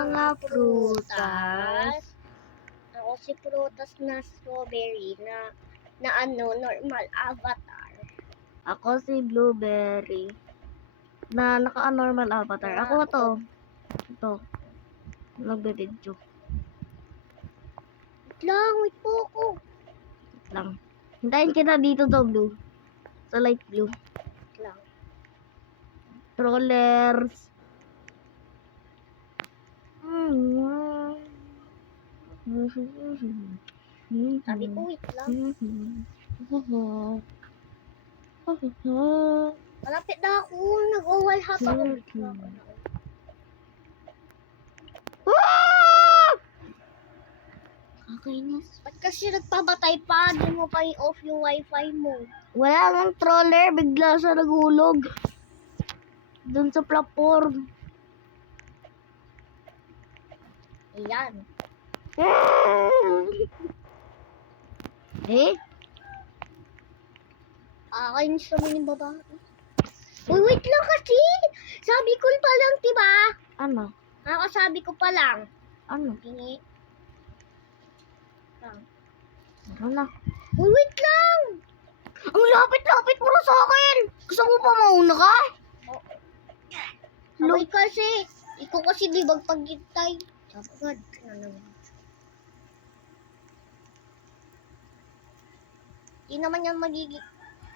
mga prutas. Ako si prutas na strawberry na normal avatar. Ako si blueberry na naka-normal avatar. Ako to. Ito. Nagbe-video. Wait po ako. Lang. Hintayin kita dito to blue. Sa light blue. Wait lang. Trollers. Sabi ko wait lang. Malapit na ako. Nag-wall hop ako. Wait lang. Kakainis. Ba't kasi nagpabatay pa? Di mo pa i-off yung wifi mo. Wala nang troller. Bigla siya nagulog. Doon sa platform. Ayan. Eh? Kainis naman yung babae. Uy, wait lang kasi. Sabi ko pa lang, diba? Ano? Sabi ko pa lang. Ano? Hingi. Ano na? Uy, wait lang. Ang lapit-lapit mo na sa akin. Gusto mo pa mauna ka? Sabay kasi. Ikaw kasi di magpagintay. Sabagad. Di naman yan magiging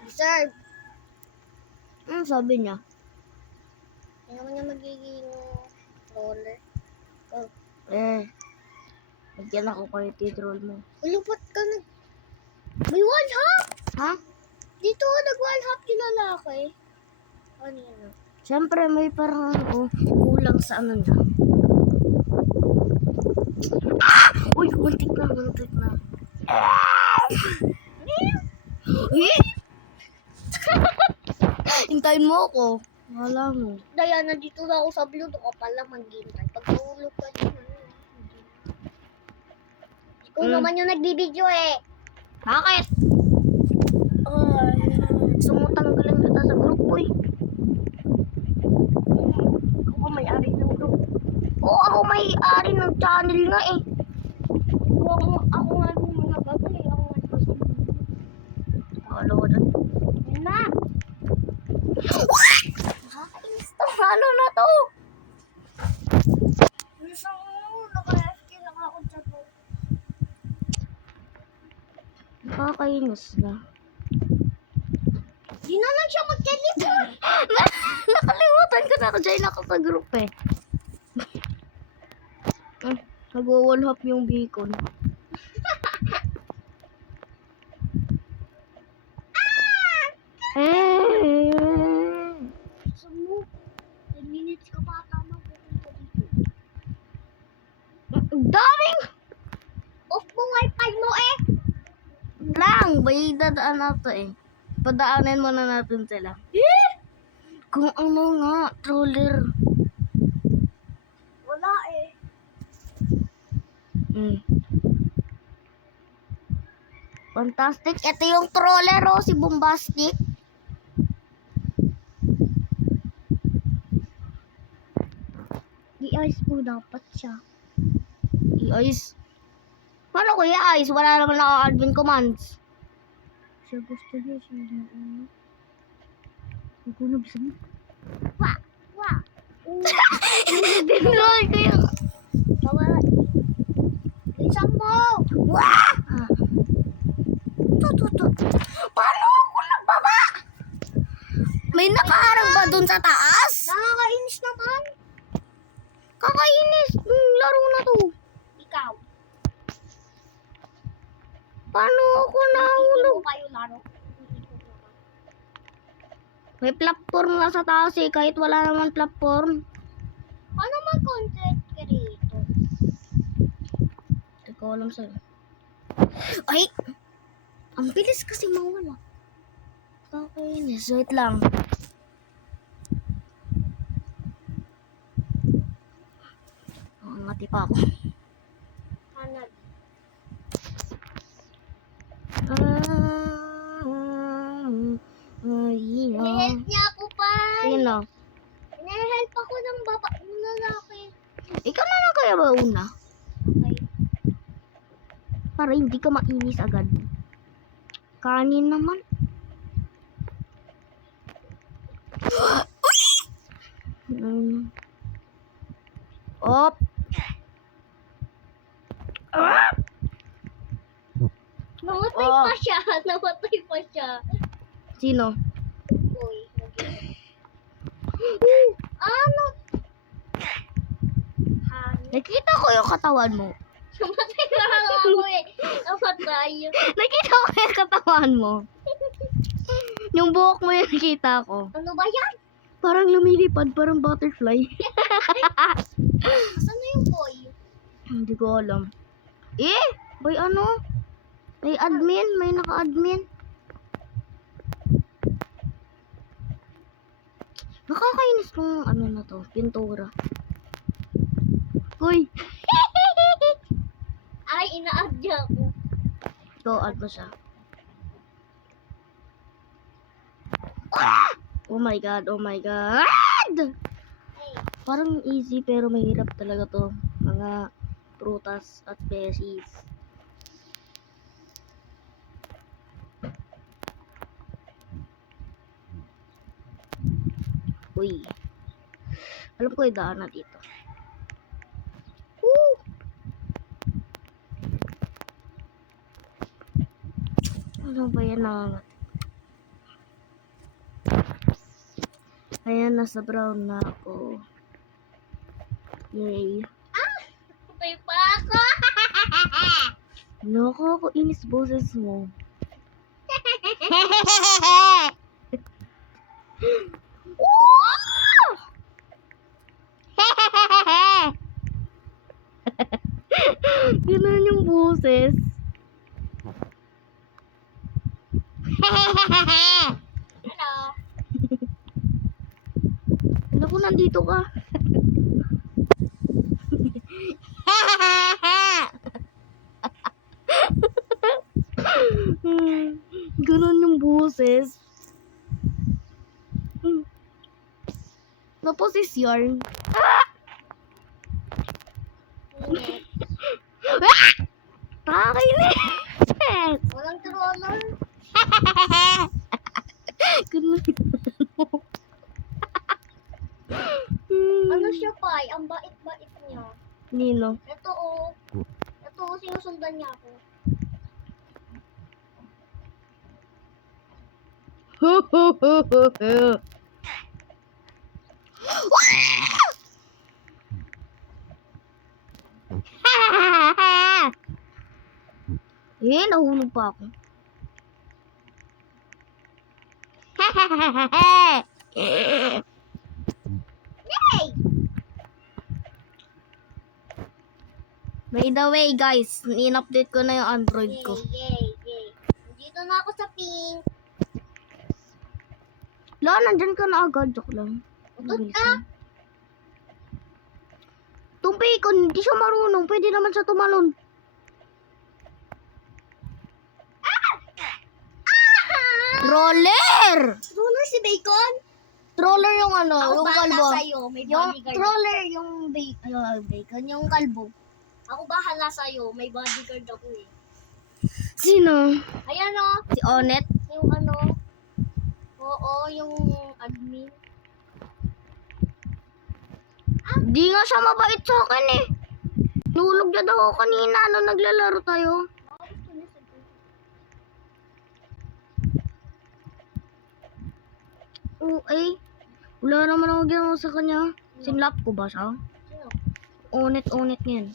deserve. Sabi niya? Di naman yan magiging roller. Nagyan ako kayo titrol mo. Ulupot ka na. May wall hop! Ha? Dito nag-wall hop yung lalaki. Ano yun? Siyempre may parang kulang sa ano niya. Uy, muntik na. Hintayin mo ako. Wala mo. Diana, dito na ako sa blue. Doon ka pala maghintay. Pag tulog ka din. Ikaw naman yung nagbibideo eh. Bakit? Gusto mo tanggalin kita sa grupo eh. Ako may-ari ng grupo. Oo, ako may-ari ng channel nga eh. Ako nga nung mga bagay. Ako nga nung mga Halo ka dun. Yan na. Nakakainis to. Ano na to? Isang naka-FK lang ako dyan. Nakakainis na. Di na lang siya mag-teleport. Nakalimutan ko na ako. Join ako sa group eh. Nag-wall hop yung beacon. Gusto mo, 10 minutes ka pa tama pupunta dito. Daming Off mo wifi mo eh. lang. May dadaan na to eh. Padaanin muna natin sila. Kung ano nga, troller. Wala eh. Fantastic. Ito yung troller oh, si Bombastic. I-ice po dapat siya. I-ice. Paano ko i-ice? Wala naman naka-admin commands. Siya gusto niya siya na Ikaw na bisa mo. Wah! Dinroll ko yung... Bawal. Isang mo! Wah! Paano ako nagbaba? May nakaharang ba dun sa taas? Nakakainis naman. Kakainis. Laro na to. Ikaw. Paano ako nahulog? Hindi kayo laro. May platform nga sa taas eh, kahit wala naman platform. Paano mag-content ka rito? Hindi ko alam sa'yo. Ay! Ang bilis kasi mawala. Kakainis. Wait lang. Ngati pa ako. Hanag. Hinihelp niya ako pa. Sino? Hinihelp ako ng lalaki. Ikaw na lang kaya mauna? Okay. Para hindi ka mainis agad. Kanin naman. Op. Namatay Oh. pa siya. Namatay pa siya. Sino? Uy. Ano? Nakita ko yung katawan mo. Namatay na lang ako eh. Namatay. Nakita ko yung katawan mo. Yung buhok mo yung nakita ko. Ano ba yan? Parang lumilipad, parang butterfly. Asan na yung boy? Hindi ko alam. Eh, boy ano? May admin, may naka-admin. Nakakainis kung ano na to, pintura. Uy, Ay, ina-add niya ako. ito, add mo siya. Oh my god, oh my god! Ay, Parang easy pero mahirap talaga to. Mga prutas at veggies. Uy. Alam ko yung daan na dito. Woo! Ano ba yan na? Ayan, nasa brown na ako. Yay. patay pa ako. Nakakainis boses mo. Ganun yung boses. Hello. Ano ko nandito ka? Ganun yung boses. Tapos is yarn. Next. Nakakainis. Walang troller. Ganun. Ano siya, Pai? Ang bait-bait niya. Nino. Ito, oh. Ito, oh, sinusundan niya ako. Eh, nahulog pa ako. Yay! By the way, guys, in-update ko na yung Android ko. Yay, yay. Dito na ako sa pink. La, nandyan ka na agad. Joke lang. Utot Bilis ka. lang. Itong bacon, hindi siya marunong. Pwede naman siya tumalon. Troller! Troller si Bacon? Troller yung ano, Ako yung bahala kalbo. sa'yo. May Yung bodyguard. troller, yung bacon, yung kalbo. Ako bahala sa'yo. May bodyguard ako eh. Sino? Ayan oh. Si Onet? Yung ano. Oo, yung admin. Di nga siya mabait sa akin eh. Nulog na daw ako kanina nung naglalaro tayo. Oo eh. Wala naman ako ginawa sa kanya. Sinlap ko ba siya? Sino? Onet yan.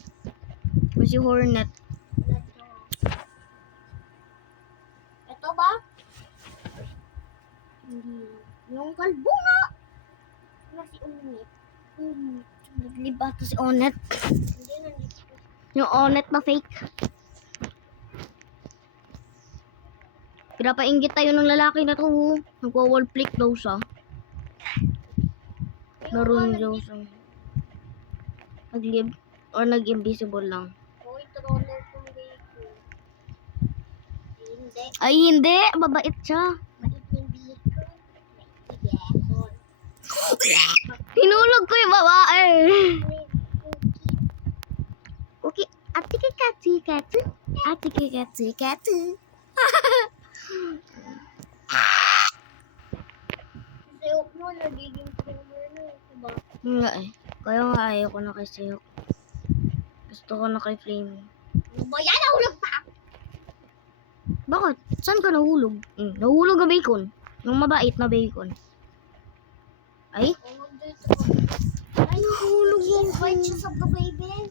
May si Hornet. Ito ba? Hindi. Yung kalbo nga. Na si Unit. Nagliba to si Onet. Hindi, nandito. Yung Onet na fake. Pinapainggit tayo ng lalaki na to. Nagwa-wall flick daw siya. Naroon daw siya. Nag-live or nag-invisible lang. Hoy, troller kong Bacon. Hindi. Ay hindi, mabait siya. Mait yung Bacon. Mait yung Bacon. Hinulog ko yung babae. May cookie. Chikatsu. Ate kikatsu, katsu. Sayok mo, nagiging streamer na eh, diba? Nga eh. Kaya nga ayaw ko na kay Siyok. Gusto ko na kay Flame. Ano ba yan? Nahulog pa! Bakit? Saan ka nahulog? Nahulog na bacon. Yung mabait na bacon. Ay? Ay, nahulog yung invite siya sa baby.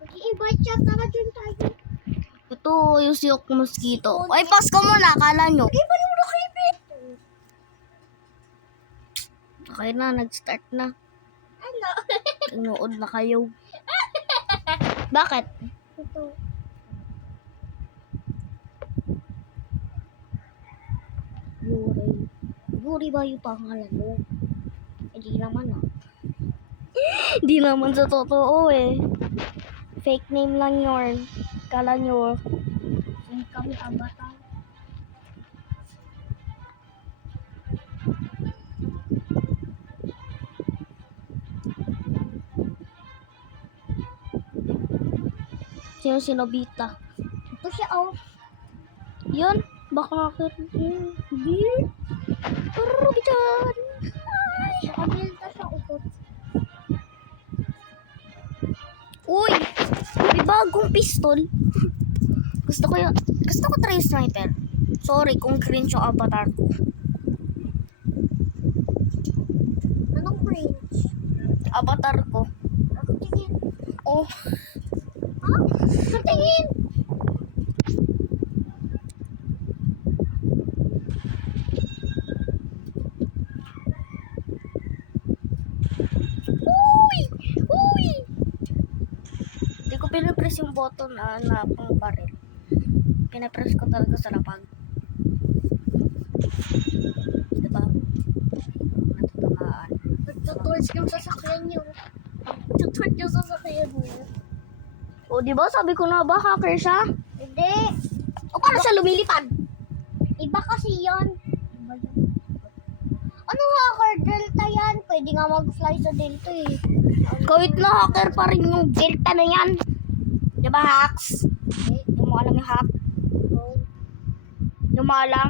Mag-i-invite siya, tara dyan tayo. Ito yung Siyok mosquito. Ay, pass ka muna. Akala nyo. Di ba yung nakibit? Okay na, nag-start na. Ano? Inuod na kayo. Bakit? Ito. Yuri. Yuri ba yung pangalan mo? Hindi naman ah. Hindi naman sa totoo eh. Fake name lang yun. Kala nyo. Ay, kami avatar. Sino si Nobita? Ito siya, oh. Yun. Baka hindi. Pero bitan. Nakabilta siya, utot. Uy! May bagong pistol. Gusto ko try sniper. Sorry kung cringe yung avatar ko. Anong cringe? Avatar ko. Ako tingin. Oh. Ha? Patingin! Uy! Uy! Hindi ko pinapress yung button na pang barrel. Pinapress ko talaga sa lapag. Diba? Natatamaan. Nagtutorch yung sasakyan niyo. Nagtutorch yung sasakyan niyo. O, diba? Sabi ko na ba, hacker siya? Hindi. O, paano siya lumilipad? Iba kasi yon. Ano hacker? Delta yan. Pwede nga mag-fly sa Delta eh. Kahit na hacker pa rin yung Delta na yan. Diba, hacks? Hindi mo alam yung hack. Hindi mo alam.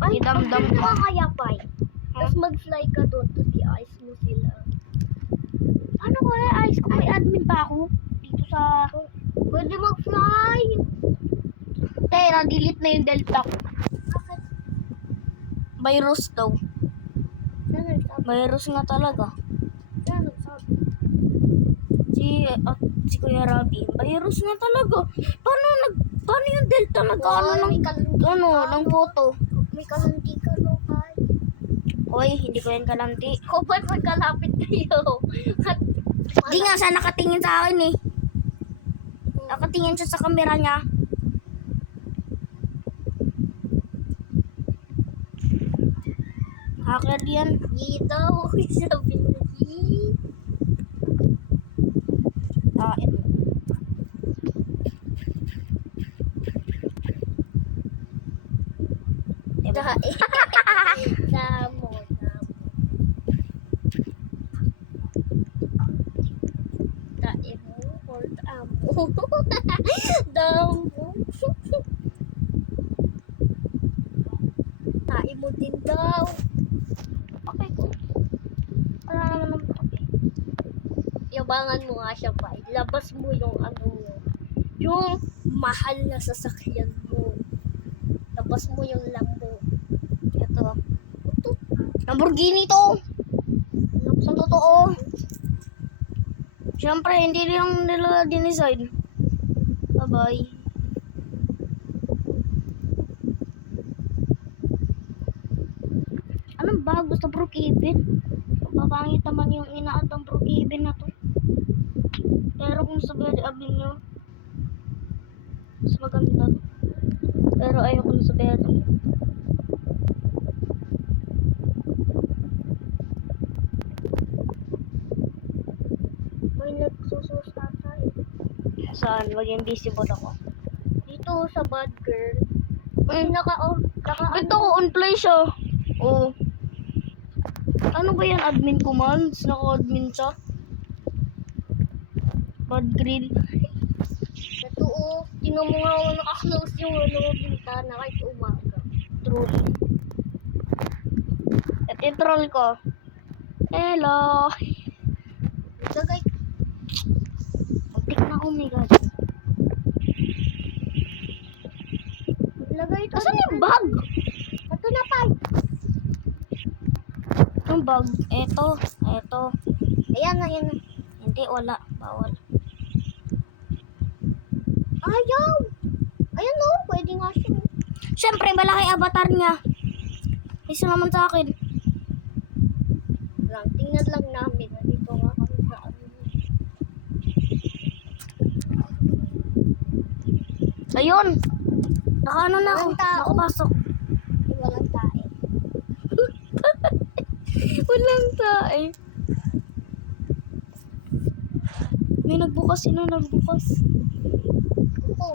Ay, Idamdam ang ka. kaya pa eh. Tapos mag-fly ka doon, tapos i-ice mo sila. Ano ko ayos ko? May admin pa ako. Dito sa... Pwede mag-fly. Te, na-delete na yung Delta ko. Bakit? Virus daw. Saan nagsabi? Virus nga talaga. Saan nagsabi? Si Kuya Rabi, virus nga talaga. Paano yung Delta nag-ano ng, ng photo? May kalanti ka lokal. Oy, hindi ko yan kalanti. Kung ba't magkalapit kayo? Di nga siya nakatingin sa akin eh. Nakatingin siya sa camera niya. Hacker yan. Dito, sabi niya. Ito. Diba? Damo. Damo. Hold amo. Damo. Tain mo din daw. Okay ko. Wala naman ng okay. Yabangan mo nga siya pa. Ilabas mo yung ano mo. Yung mahal na sasakyan mo. Labas mo yung Lambo. Ito. Lamborghini to. Sa totoo. Siyempre, hindi lang nila dinesign. Bye-bye. Anong bago sa Brookhaven? Babangit naman yung inaad ng Brookhaven na to. Pero kung sa Berry Avenue, mas maganda. Pero ayoko na sa Berry. May nagsusus ata eh. Saan? Maging visible ako. Dito sa bad girl. May naka Ito ko on play siya. Oh. Ano ba yan? Admin commands? Naka-admin siya. Bad grill. Totoo, tingnan mo nga ako naka-close yung bintana kahit umaga. Troll. At i-troll ko. Hello. Lagay, Muntik na ako, my God. lagay ito. Asan yung bag? Ito na pa. Yung bag. Eto. Ayan na, ayan na. Hindi, wala. Bawal. Ayaw! Ayan no, pwede nga siya. Siyempre, malaki avatar niya. Isa naman sa akin. Lang, tingnan lang namin. Nandito nga kami sa ano. Ayun. Nakaano na ako. Walang tao. Nakapasok. Ay, walang tae. Walang tae. May nagbukas. Sino nagbukas? Oo.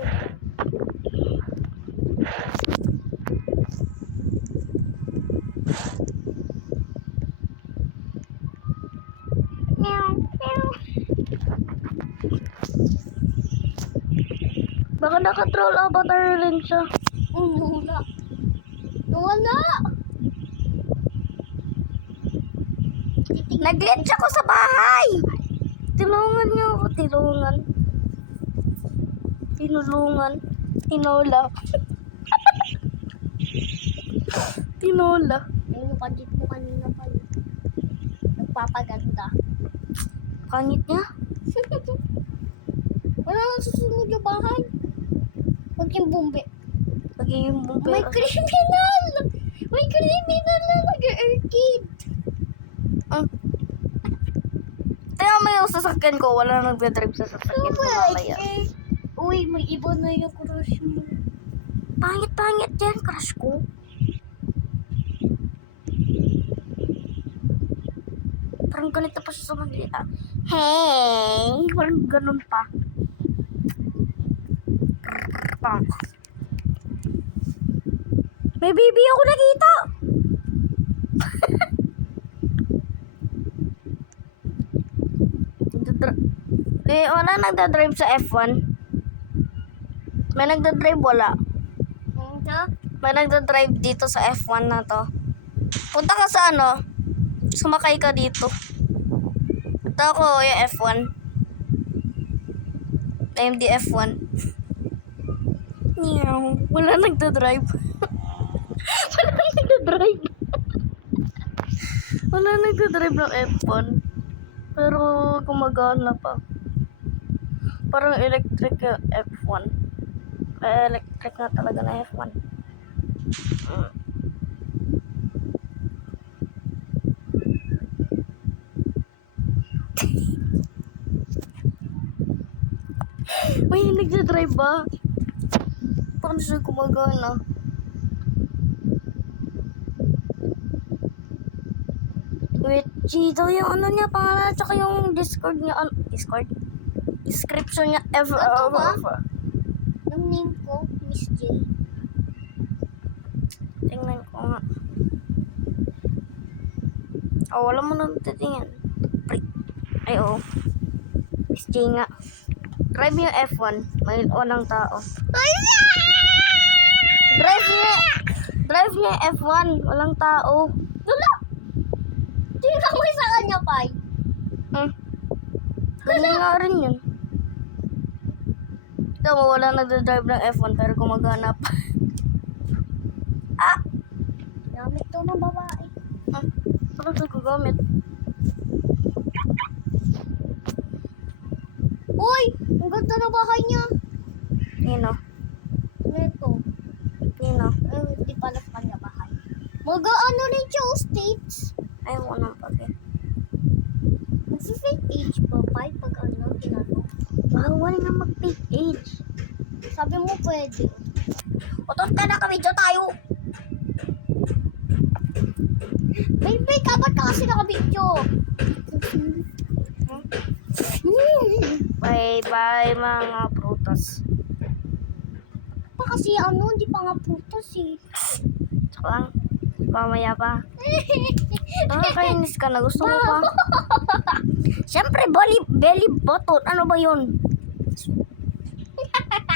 Meow. Meow. Baka naka-troll avatar rin siya. Wala. Wala! Nag-glitch ako sa bahay. Tinulungan niyo ako. Tinulungan. Tinola. Tinola. Ayun yung kadit mo kanina pa. Nagpapaganda. Pangit niya. Wala nang susunod yung bahay. Huwag yung bumbi. Pagiging bumper. May criminal! May criminal na nag-arcade. Tingnan mo yung sasakyan ko. Wala nang nagdadrive sa sasakyan ko mamaya. Uy, may iba na yung crush mo. Pangit yan, crush ko. Parang ganito pa siya sa Manila. Hey! Parang ganun pa. Pang. May baby ako nakita! Wala nagdadrive sa F1. May nagdadrive, wala. Ha? May nagdadrive dito sa F1 na to. Punta ka sa ano, sumakay ka dito. Ito ako yung F1. AMD F1. Wala nagdadrive. Wala nagdadrive. Wala nagdadrive ng F1. Pero gumagana pa. Parang electric yung F1. Electric na talaga na F1. May nagdadrive ba? Paano siya gumagana? Wait, Gito, yung ano niya, pangalan, tsaka yung Discord niya, Discord? Description niya, Ano ba? Yung name ko, Miss J. Tingnan ko nga. Oh, wala mo nang titingin. Ay, oo. Miss J nga. Drive yung F1. May walang tao. Drive niya yung F1. Walang tao. Wala! Tingnan mo sa kanya, Pai. Ganyan nga rin yun. Ito mo, wala nagdadrive ng F1 pero gumagana pa. Gamit to ng babae. Ano ito gagamit? Uy! Ang ganda ng bahay niya. Nino? Neto. Nino? Hindi pala sa kanya bahay. Mag-ano rin siya, states. Ay, wala nang pag Mag-fake age pa, Pai, pag ano, ginano. Bawal nga mag-fake age. Sabi mo pwede. Otot ka na, kamidyo tayo. Baby, kapat ka kasi nakabidyo. Bye-bye mga prutas. Pa kasi ano, hindi pa nga putas eh. Tsaka lang, mamaya pa. Nakakainis ka na, gusto mo pa? Siyempre, belly button. Ano ba yun?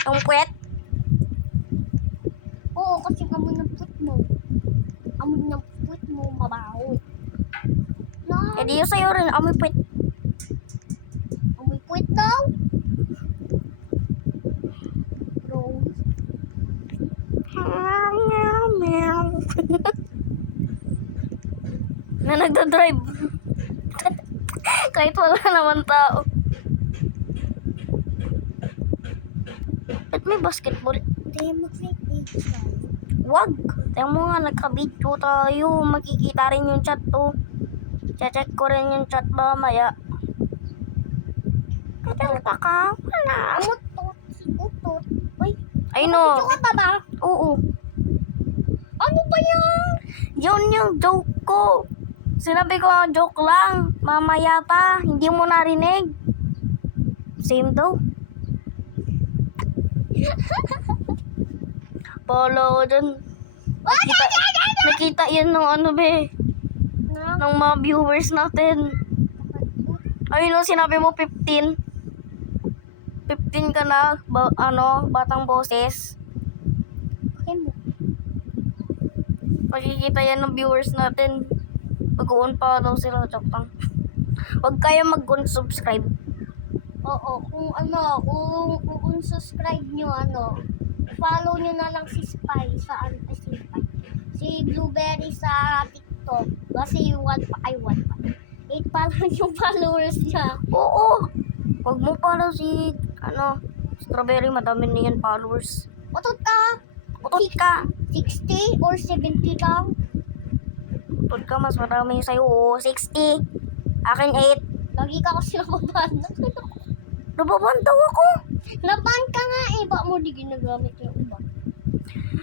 Yung puwet? Oo, kasi amoy ng puwet mo. Amoy ng puwet mo, mabaho. Na, Eh di yung sa'yo rin, amoy puwet. amoy puwet daw. Rose. Na nagdadrive. Kahit wala naman tao. Ba't may basketball? Tayo mag-fake tayo. Wag. Tingnan mo nga, nagka-video tayo. Makikita rin yung chat to. Check ko rin yung chat mamaya. Katalata ka? Wala. Amot to. Utot. Uy, Ay no. video ka pa ba? Oo. Ano ba yan? Yun yung joke ko. Sinabi ko joke lang. Mamaya pa. Hindi mo narinig. Same daw. Polo ko dyan. Nakita yan ng ano be. Na, Ng mga viewers natin. Ayun o, sinabi mo 15. 15 ka na. Batang boses. okay mo. Makikita yan ng viewers natin. Mag-on pa daw sila. Joke lang. Huwag kayo mag-unsubscribe. Oo, kung unsubscribe nyo, follow nyo na lang si Spy sa si Blueberry sa TikTok. Kasi 1 pa. 8 pa lang yung followers niya. Oo. Huwag mo para si, Strawberry, madami na yan followers. Otot ka, Utot ka. 60 or 70 lang. Utot ka, mas marami sa'yo. Oo, 60. Akin 8. Lagi ka kasi nababan. Nababan daw ako. Naban ka nga eh. Baka mo di ginagamit yung iba.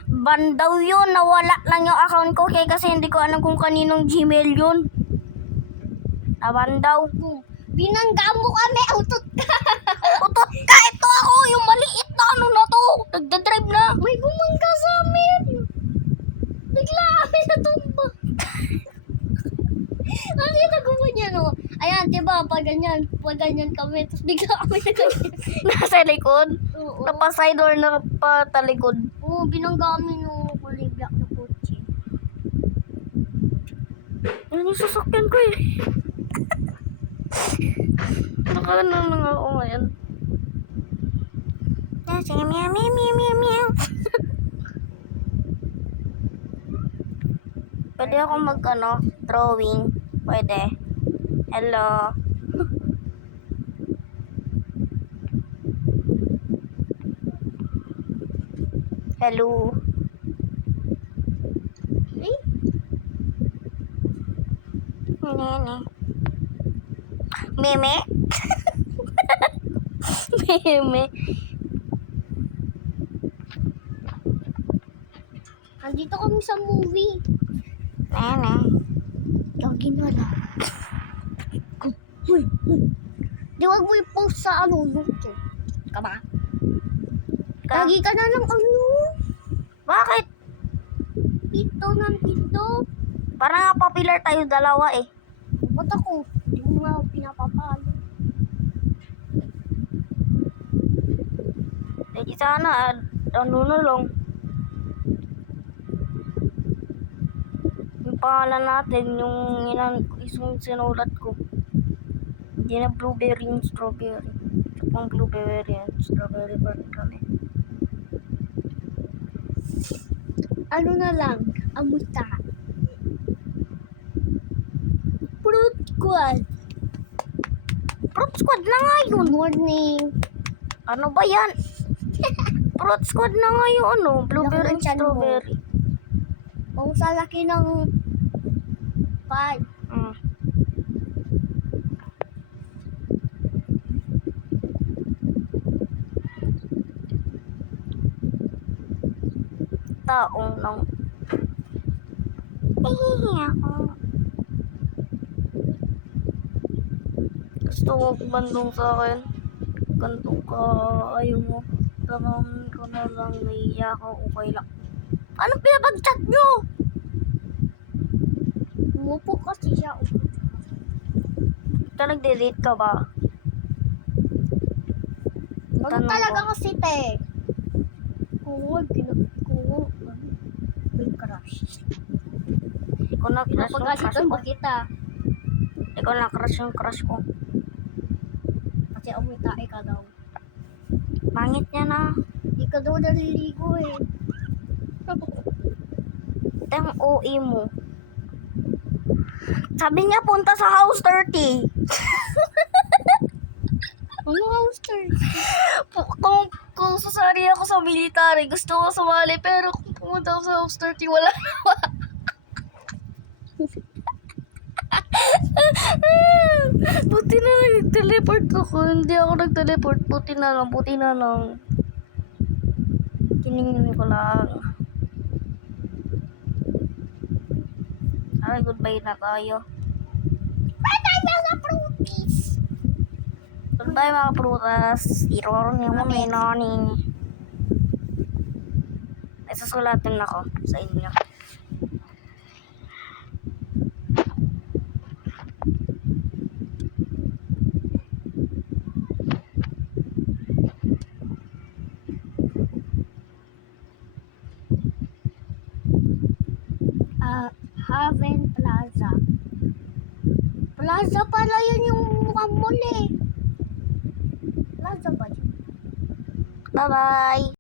Ban daw yun. Nawala lang yung account ko. Kaya kasi hindi ko alam kung kaninong Gmail yun. Naban daw. Binangga mo kami. Utot ka. Utot ka. Ito ako. Yung maliit na na to. Nagdadrive na. May bumangga sa amin. Bigla kami natumba. Nakita ko ba niya, no? Ayan, diba, pag ganyan kami, tapos bigla kami na ganyan. Nasa likod. Oo. Napaside or napatalikod. Oo, binangga kami yung kulay black na kotse. Yan yung sasakyan ko eh. Nakano na nga ako ngayon. Sige, meow, meow, meow, meow, meow. Pwede ako drawing. Pwede. Hello. Hello. Eh? Nene. Meme. Meme. Andito kami sa movie. Nene. Lagi na lang. Di wag mo i-post sa YouTube. Ka ba? Lagi ka na ng Bakit? Pito ng pito. Parang nga popular tayo dalawa eh. Ba't ako? Di mo nga ako pinapapalo. Hindi sana, na lang. Yung pangalan natin, yung sinulat ko. Hindi na blueberry and strawberry. Yung blueberry and strawberry pa rin kami. Ano na lang? Amuta. Fruit squad. Fruit squad na nga yun. Morning. Ano ba yan? Fruit squad na nga yun, blueberry and Laki ng tiyan mo. strawberry. Kung sa laki ng 5. Taong lang. Ako. Gusto mo bandong sa akin. Ganto ka, ayaw mo. Tamamin ko na lang, naiiyak ako, okay lang. Anong pinapag-chat nyo? Umupo kasi siya. Ito nagde-date ka ba? Ano Tanong talaga ko. kasi te? Oo, may crush. Ikaw na crush yung crush Pinapagalitan ko. ba kita? Ikaw na crush yung crush ko. Kasi amoy tae ka daw. Pangit niya na. Di ka daw naliligo eh. Ito yung OE mo. Sabi niya punta sa house 30. Ano house church? Kung sasali ako sa military, gusto ko sumali, pero kung pumunta ako sa house 30, wala naman. Buti na lang nag-teleport ako. Hindi ako nag-teleport. Buti na lang. Kiningin ko lang. Ay, goodbye na tayo. Bye-bye mga fruities! Goodbye mga prutas. Irorong yung mga nani. Ay, susulatin ako sa inyo. Haven Plaza. Plaza pala yun yung mukhang mall eh. Plaza ba yun? Bye-bye.